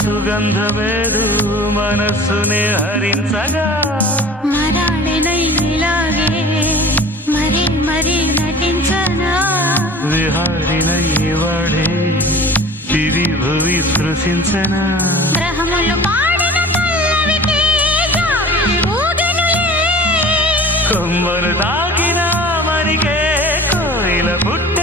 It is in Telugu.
సుగంధమేదు మనస్సునే హరించగా మరాళినైలాగే మరీ మరీ నటించనా విహారినై వాడే దివి భువి స్పృశించనా గ్రహములు పాడిన పల్లవికి జాబిలి ఊగెనులే కొమ్మను తాకిన మరికే కోయిల పుట్ట